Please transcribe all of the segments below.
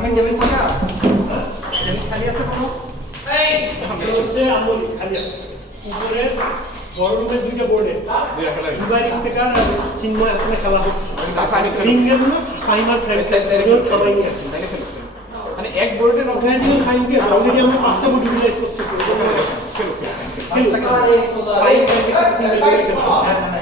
আমিন table ফাঁকা table খালি আছে কোনো হচ্ছে আমলি খালি আছে উপরে বড় রুমের দুইটা বোর্ডে জুবাইর ইফতেকার আর চিন্ময় আসলে খেলা হচ্ছে সিঙ্গেল না ফাইনাল ফ্রেন্ড খামাই নিয়ে মানে এক বোর্ডে না ওখানে দিন ফাইনকে অলরেডি আমরা পাঁচটা বোর্ড ইউটিলাইজ করতেছি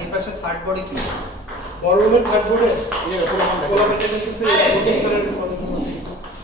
এই পাশে থার্ড বডি কি বড় রুমের থার্ড বোর্ডে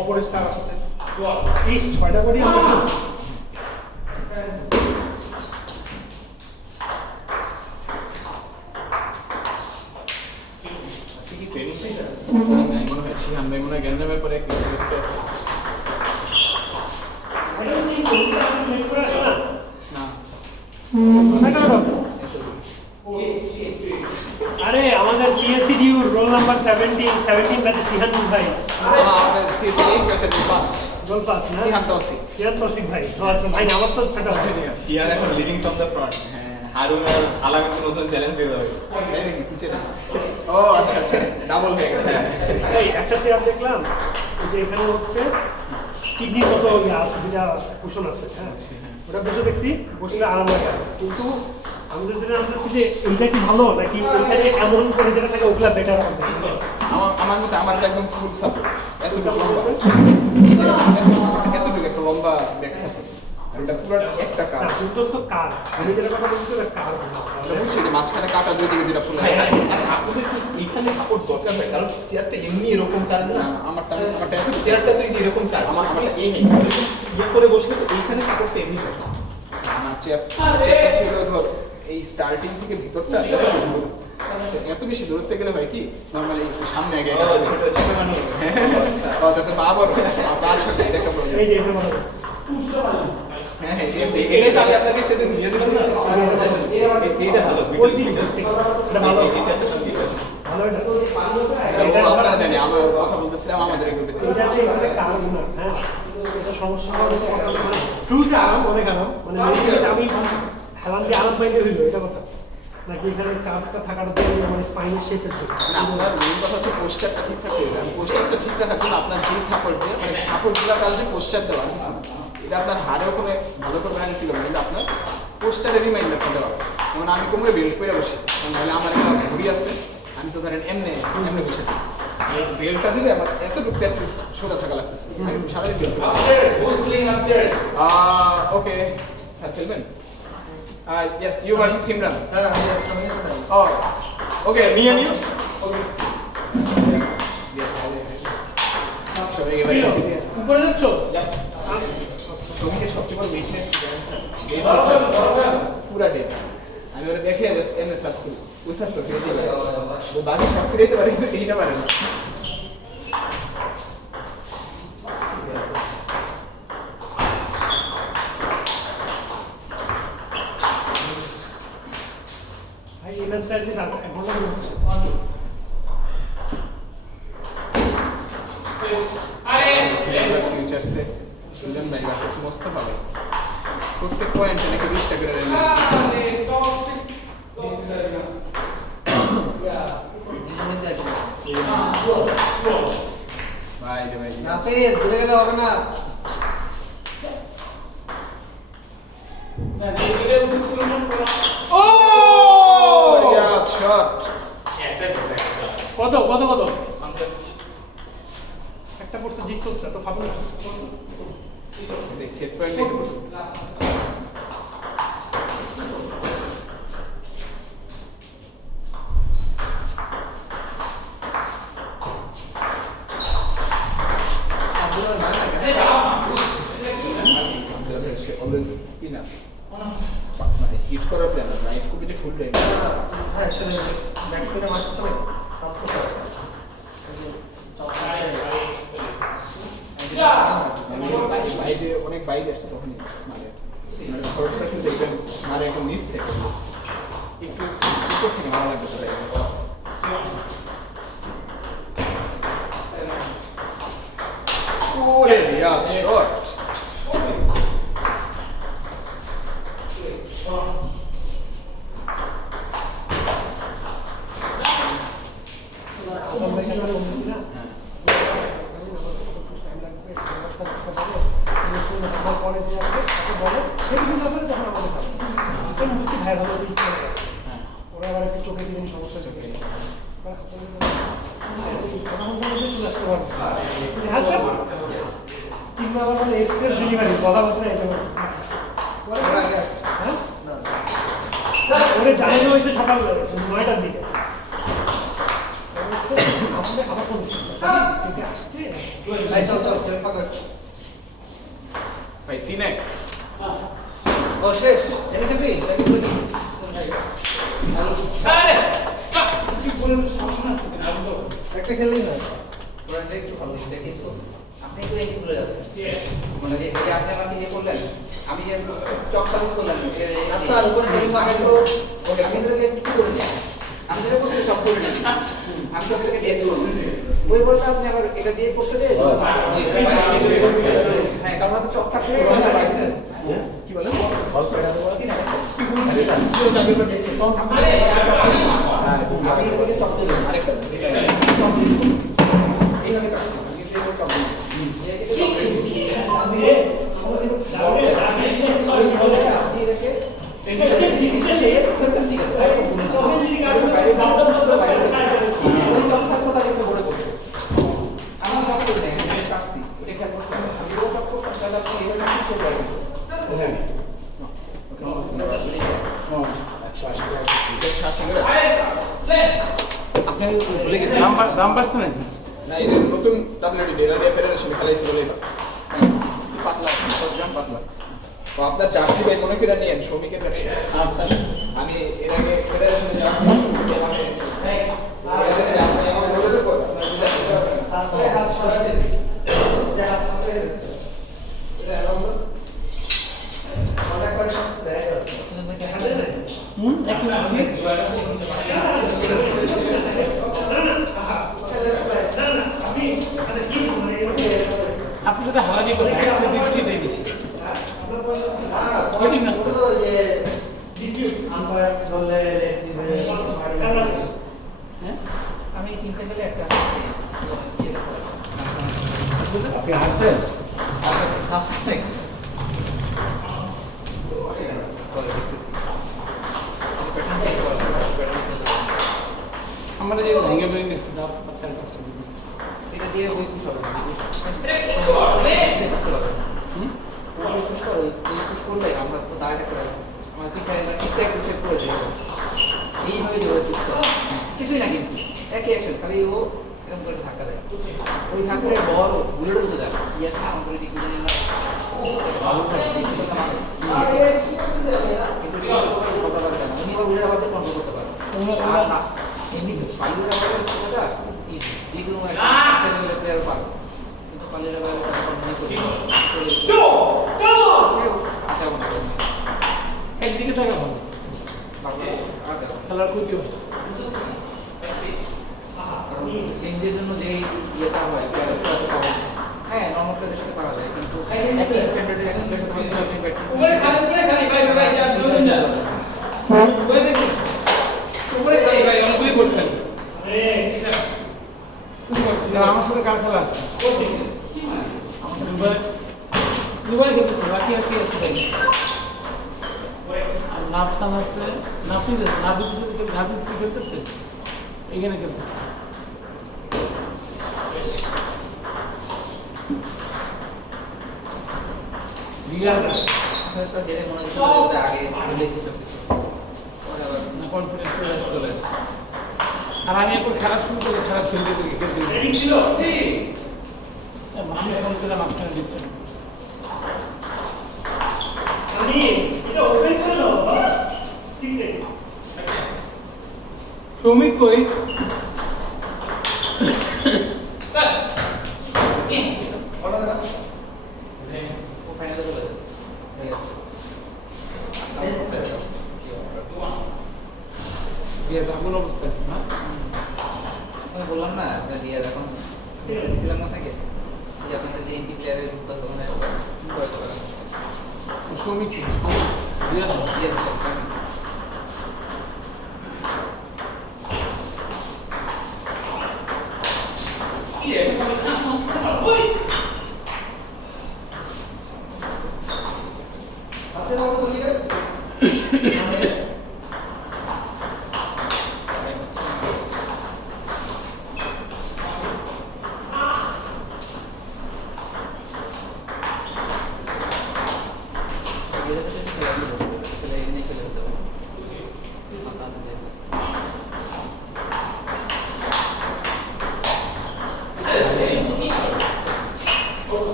অপরের স্টার আসছে এই 6টা বোর্ডই আমরা আরে আমাদের সিএসসিডিউ রোল নাম্বার 17 ব্যাচে শিহান ভাই আমাদের সিএসএইচ ব্যাচে রোল পাস না সিহান তৌসিফ ভাই আচ্ছা ভাই আমার তো ছোট শিয়ার এখন leading from the front Harun আর আলামিন নতুন চ্যালেঞ্জ দিয়ে দেবে ও আচ্ছা আচ্ছা ডাবল হয়ে গেছে এই একটা চেয়ার দেখলাম যে এখানে হচ্ছে কিডনির মতো আছে যেটা কুশন আছে হ্যাঁ ওটা বসে দেখছি বসলে আরাম লাগে কিন্তু আমাদের যেটা আমরা হচ্ছে যে এইটা কি ভালো নাকি ওইখানে এমন করে যেটা থাকে ওগুলা বেটার হবে আমার মতে আমার একদম ফুল সাপোর্ট এতটুকু একটা লম্বা ব্যাক সাপোর্ট আর ওটা পুরো একটা কার দুটো তো কার আমি যেটা কথা বলছি ওটা কার বুঝছি যে মাঝখানে কাটা দুই দিকে দুটা ফুল আচ্ছা আপনাদের কি এখানে সাপোর্ট দরকার হয় কারণ চেয়ারটা এমনি এরকম কার না আমারটা চেয়ারটা তো এরকম কার আমার এই নেই ইয়ে করে বসলে তো এইখানে সাপোর্টটা এমনি থাকে আমার চেয়ার ছিল ধর এই স্টার্টিং থেকে ভিতরটা এত বেশি দূরত্বে গেলে হয় কি নরমালি সামনে আগে এটা ছিল ছোট ছোট মানুষ তাতে পা বড় পা ছোট এটা একটা প্রবলেম এই যে এটা ভালো হ্যাঁ এটাই তো আমি আপনাকে সেদিন নিয়ে দিলাম না এইটা ভালো ওই দিক এটা ভালো এই চেয়ারটা ঠিক আছে ভালো এটা আপনারা জানেন আমরা কথা বলতেছিলাম আমাদের গ্রুপে এটা যে এখানে কার না হ্যাঁ এটা সমস্যা হলো ট্রুতে আরাম অনেক আরাম মানে মেডিকেলে আমি হেলান দিয়ে আরাম পাইতে হইলো এটা কথা নাকি এখানে কাজটা থাকাটা তো মানে স্পাইনের শেপের জন্য না আপনার মেইন কথা হচ্ছে পোস্টারটা ঠিক থাকতে হবে পোস্টারটা ঠিক রাখার জন্য আপনার যে সাপোর্ট দিয়ে মানে সাপোর্টগুলো কাজে পোস্টার দেওয়া এটা আপনার হাড়েও কোনো ভালো করে বানিয়ে ছিল কিন্তু আপনার পোস্টারের রিমাইন্ডারটা দেওয়া যেমন আমি কোমরে বেল্ট করে বসি নাহলে আমার একটা ঘড়ি আছে আমি তো ধরেন এমনি বসে থাকি এই বেল্টটা দিলে আমার এতটুকু প্র্যাকটিস সোজা থাকা লাগতেছে আমি সারাদিন বেল্ট ওকে স্যার খেলবেন yes you versus Simran হ্যাঁ আমি সামনে যাই oh okay me and you সবাই এবারে উপরে যাচ্ছ তোমাকে সবচেয়ে বড় উইকনেস পুরা ডে আমি ওরা দেখে জাস্ট এমএস সার্চ করি ওই সার্চ তো ফিরে দিতে পারে তো বাকি সব ফিরে দিতে পারে কিন্তু এইটা পারে না ভাই এই ম্যাচটা যে এখন ফিউচারসে সুজন ভাই ভার্সেস মোস্তফা ভাই প্রত্যেক পয়েন্টে নাকি 20টা করে রেল ভাই রে ভাই নাফিস ঘুরে গেলে হবে না ও রিয়াদ শট কত কত কত একটা পড়ছে জিতছস তো ফাবুল দেখ সেট পয়েন্ট দেখে পড়ছে অলওয়েজ স্পিনার মানে হিট করার প্ল্যান নাইফ খুব বেশি ফুল টাইম হ্যাঁ সেটা ব্যাটসম্যানে মারতেছে না বাইরে অনেক বাইরে আসছে তখনই মানে শর্টটা কিন্তু দেখবেন মানে একটু মিস থেকে একটু উপর থেকে ভালো লাগবে তারা ওরে রিয়াদ শট তখন থেকে চলে আসতে পারবো। তুমি আসবে? 3 নম্বর মানে এক্সপ্রেস ডেলিভারি, কথাবার্তা এটা বলছে। ওর আগে আসছে। হ্যাঁ? না। ওরে জানানো হয়েছে সকাল 9টার দিকে। আমাদের আবার ফোন থেকে আসছে। এই চল চল, টেবিল ফাঁকা আছে। ভাই 3-1 ও শেষ। এনে খেলবি? নাকি বলি? একটা খেললেই হয়। পুরানটা একটু ভালো লাগছে কিন্তু আপনি তো একটু ভুলে যাচ্ছেন মানে যে যে আপনি আমাকে ইয়ে করলেন আমি যে চক সার্ভিস করলাম আচ্ছা, আর উপরে টেবিল ফাঁকা আছে। ওকে আমি তোকে কি করে দিই আমি তোকে বলতে চক করে দিই আমি তো তোকে ডেট করব ওই বলতে আপনি আবার এটা দিয়ে করতে দেয় হ্যাঁ কারণ তো চক থাকলে কি বলেন? অল্প এটা দেবো। আমি তোকে চক করে দিই আরেকটা চক দিই এইভাবে কাজ করব আমি তোকে চক দিই আপনি রেখে ঠিক আছে ওই চক থাকতো তাকে তো বড় করতে আমার চক করে দেয় আমি কাটছি এটা খেয়াল করতে হবে আমি ওই চক করতে তাহলে আপনি এইভাবে ঠিক করে পারবেন আপনি ভুলে গেছেন দাম বাড়ছে নাকি? না এটা নতুন ডাব্লিউডি এটা দিয়ে ফেডারেশন খেলাইছে বলে এটা পাতলা 10 গ্রাম পাতলা তো আপনার চাকরি ভাই মনে করে নিয়েন শ্রমিকের কাছে আচ্ছা আমি এর আগে ফেডারেশনে যাওয়ার আপনি আমার বলে দেবো তারপরে হাত সরাতে দিবি। যে হাত সরাতে গেছে। এটা এলাম না। অনেক করে দেয়। আপনি যদি হালাদি করেন একশো দিচ্ছি এটাই বেশি ওই না তো যে আম্পায়ার বললে দিবে। হ্যাঁ আমি তিনটা গেলে একটা আপনি আসছেন? আমরা যে ভেঙে ভেঙে গেছি এটা দিয়ে বই পুষ হবে বই পুষ করো বই পুষ করলে আমরা তো দাঁড়াতে করে আমরা টিচারের ঠিকঠাক পুষে করে দেবো এইভাবে যে বই পুষ করো কিছুই না কিন্তু একই অ্যাকশন খালি ও এরকম করে ধাক্কা দেয় ওই ধাক্কায় বড় বুলেট মতো যায় ইয়ে আছে আমাদের দিকে জানি না ভালো থাকে বেশি কথা মানে কিন্তু কথা বলতে না উনি আবার বুলেট আবার কন্ট্রোল করতে পারে আর না এমনি পাইলের আবার কথাটা যে কোনো একটা চ্যানেলের প্লেয়ার পাবে কিন্তু পাইলের আবার কন্ট্রোল করে একদিকে থাকা ভালো খেলার ক্ষতি হয় চেঞ্জের জন্য যে ইয়েটা হয় হ্যাঁ নর্মাল প্লেয়ারের সাথে পারা যায় কিন্তু স্ট্যান্ডার্ডের এখন দেখতে পাচ্ছি আপনি ব্যাটিং উপরে খালি ভাই যা দুজন যা উপরে দেখি উপরে খালি ভাই অনেকগুলি কোড খালি আমার সাথে কার খেলা আছে দুবাই খেলতেছে বাকি আর কি আছে আর নাফসান আছে নাফিস আছে নাফিস কি খেলতেছে এখানে খেলতেছে হয়তো হেরে মনে হচ্ছে আগে কনফিডেন্স চলে আর আমি এখন খেলা শুরু করে খারাপ খেলতে খেলতে রেডি ছিল? আমি ফোন করে মাঝখানে ডিস্টার্ব আমি এটা ওপেন করে দাও বাবা। ঠিক আছে। শ্রমিক কই ওটা দেখা। ও ফাইনালে চলে যাবে এই যে, বিয়ে দাগুন অবস্থা আছে না আমি বললাম না আপনার দিয়ে এখন দিয়েছিলাম না থাকে যে আপনাদের যে এনটি প্লেয়ারের রূপটা তখন কি করতে পারেন শ্রমিক বিয়ে দাও দিয়ে দিচ্ছেন হাতে নাও তো লিগে।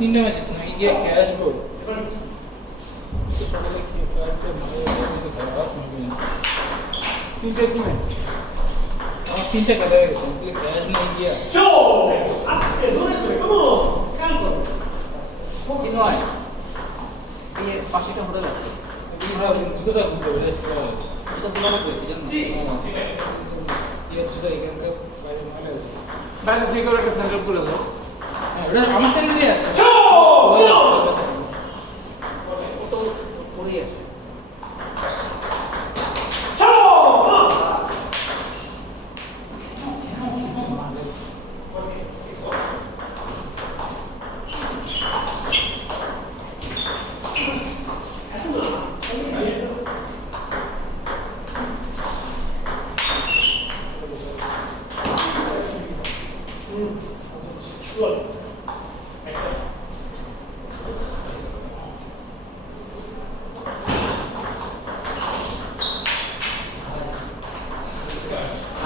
তিনটা ম্যাচ আছে না ইন্ডিয়া কে আসবো সকালে কি খেলা তিনটে টিম আছে আমার তিনটা খেলা হয়ে গেছে কে আসবো ইন্ডিয়া কি নয় এই পাশেটা হোটেল আছে জুতোটা ঘুরতে হবে এটা বলা হবে কি জানো কি হচ্ছে তো এখানকার বাইরে মানে আছে বাইরে যে করে একটা সেন্টার করে দাও ওটা আমার সাইডে আছে তো পড়ে আছে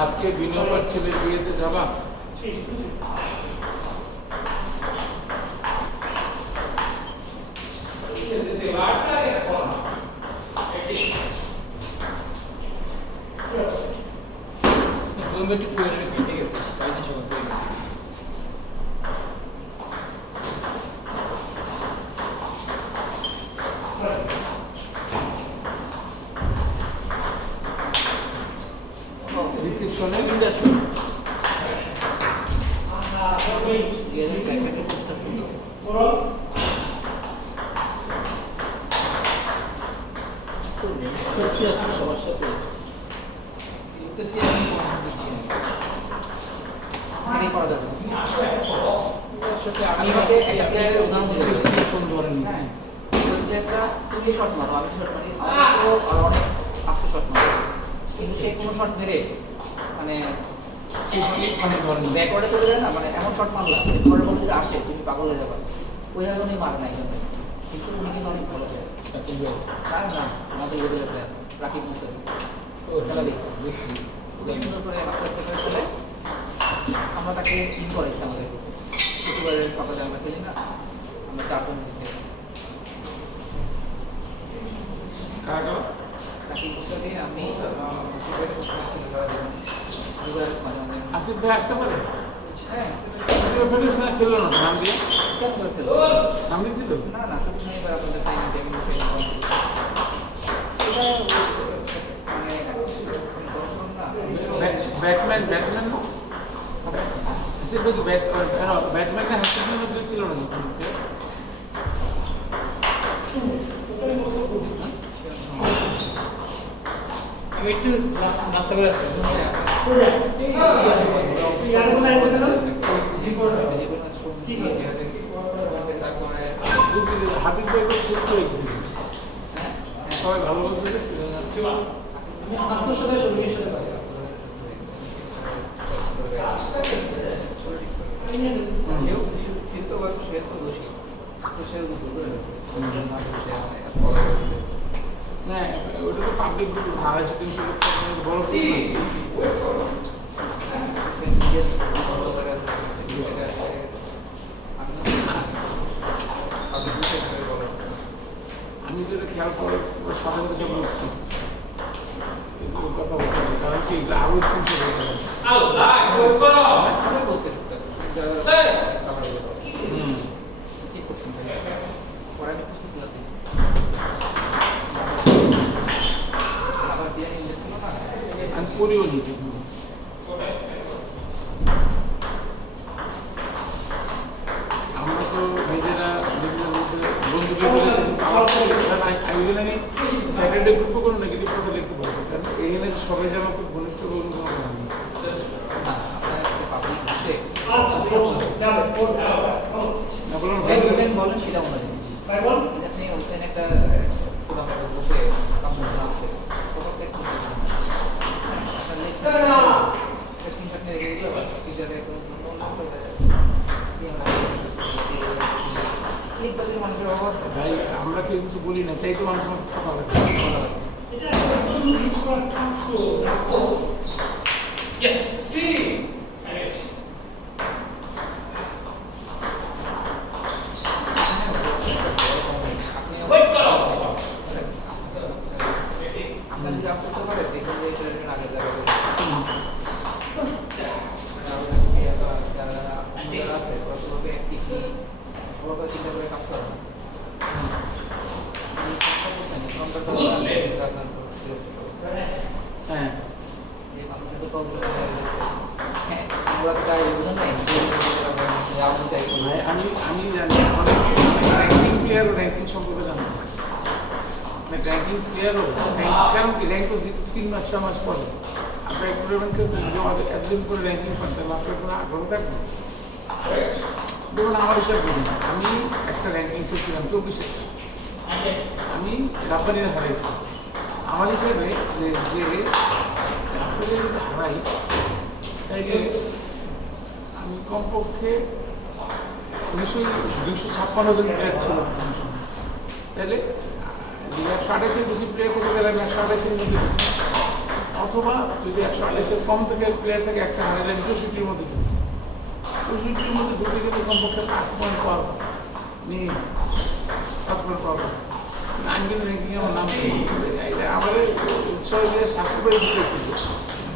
আজকে বিনিয়োগের ছেলের বিয়েতে যাবা গোয়েন্দাটি ফেরে কেটে গেছে বাইরে সব হয়ে গেছে রিসেপশনে ইন্ডাস্ট্রি ये ट्रैक में कुछ तो सुनो तो স্কোপসি আছে সবার সাথে ইউপিএসসি আমি পড়া দিচ্ছি আমি পড়া দেব আমি হচ্ছে একটা প্লেয়ারের উদাহরণ দিচ্ছি ফোন ধরেন হ্যাঁ একটা তুমি শট মারো আমি শট মারি তো আর অনেক আস্তে শট মারো কিন্তু সে কোনো শট মেরে মানে আমি ধরেন ব্যাকওয়ার্ডে চলে যায় না মানে এমন শট মারলাম পরে বলে যদি আসে তুমি পাগল হয়ে যাবে ওই হাতে উনি মারে না একদম কিন্তু উনি কিন্তু অনেক ভালো প্লেয়ার তার না আমাদের লেভেলের প্লেয়ার রাকিব মুস্তাফি তো খেলা দেখছি খুবই সুন্দর করে আস্তে আস্তে করে চলে আমরা তাকে ইন করেছি আমাদের প্রতিবারের কাপাতে আমরা খেলি না আমরা চারজন হয়েছি কাটো রাকিব মুস্তাফি আমি প্রতিবারের সবসময় ছিল খেলা দেখুন মাঝে মাঝে আসিফ ভাই আসতে পারে হ্যাঁ ফেডারেশনে খেললো না নাম দিয়ে কেন করে খেলো নাম দিয়েছিল না না শুধু নেই এবার আপনাদের final table training Batman Batman Asif ভাই ব্যাটম্যানের হাসপাতালের মধ্যে ছিল না আমি একটু নাস্তা করে আসছি হাফিজ ভাই সুস্থ হয়েছিল সবাই ভালো বলছে না ওটা তো পাবলিক গ্রুপ 250-300 লোক বড় আমি যেটা খেয়াল করে সাধারণত সব বলছি কথা বলতে হবে কারণ কি এগুলো আরো স্পন্সর হয়ে যাবে আমি করিও নি আমরা তো নিজেরা নিজেদের মধ্যে বন্ধুদের আমি স্যাটারডে গ্রুপও কোনো নেগেটিভ কথা লিখতে পারবো কারণ এখানে সবাই যে আমার খুব ঘনিষ্ঠ কোনো কথা নেই না বললাম বলেন সেটা আমরা জানি ওখানে একটা টুর্নামেন্টে বসে কম্পিটিশন আছে তখন একটু আপনি রেখে দিলে টিচারে মানুষের অবস্থা ভাই আমরা কেউ কিছু বলি না তাই তো মানুষ আমাকে কথা বলে পুরো গাড়ি বুঝুন নাই রাউন্ড টাইপ আমি জানি অনেক র্যাঙ্কিং প্লেয়ারও র্যাঙ্কিং সম্পর্কে জানো মানে র্যাঙ্কিং প্লেয়ারও কারণ কি র্যাঙ্ক তো 3 মাস 6 মাস পরে আপনার টুর্নামেন্টকে এতদিন করে র্যাঙ্কিং করতে হবে আপনার কোনো আগ্রহ থাকবে দেখুন আমার হিসাব করি আমি একটা র্যাঙ্কিং করছিলাম 24-এ আমি রাব্বানিরা হারাইছি আমার হিসাবে যে রাব্বানিরা যদি হারাই তাইলে আমি কমপক্ষে 256 জন প্লেয়ার ছিল তাহলে 128-এর বেশি প্লেয়ার থেকে গেলে আমি 128-এর মধ্যে অথবা যদি 128-এর কম থেকে প্লেয়ার থেকে একটা হারালে আমি 64-র মধ্যে ঢুকছি 64-র মধ্যে ঢুকে গেলে কমপক্ষে 5 পয়েন্ট পাওয়া নিয়ে 5 পয়েন্ট পাওয়া আমি কিন্তু র্যাঙ্কিংয়ে আমার নাম এটা আমাদের উৎসব দিয়ে সাকুবাই ঢুকেছিল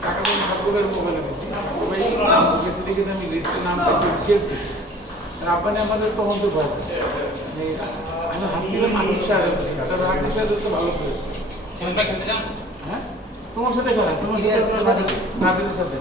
টাকা দিয়ে সাকুবের মোবাইলে গেছি ওই নাম ঢুকেছি দেখে আমি লিস্টের নামটা খেলছি রাব্বানি আমাদের তখন তো ভয় আমি হাসছিলাম আশিক সাহেব তবে আশিক সাহেব তো ভালো করেছে হ্যাঁ তোমার সাথে খেলা তোমার সাথে নাবিলের সাথে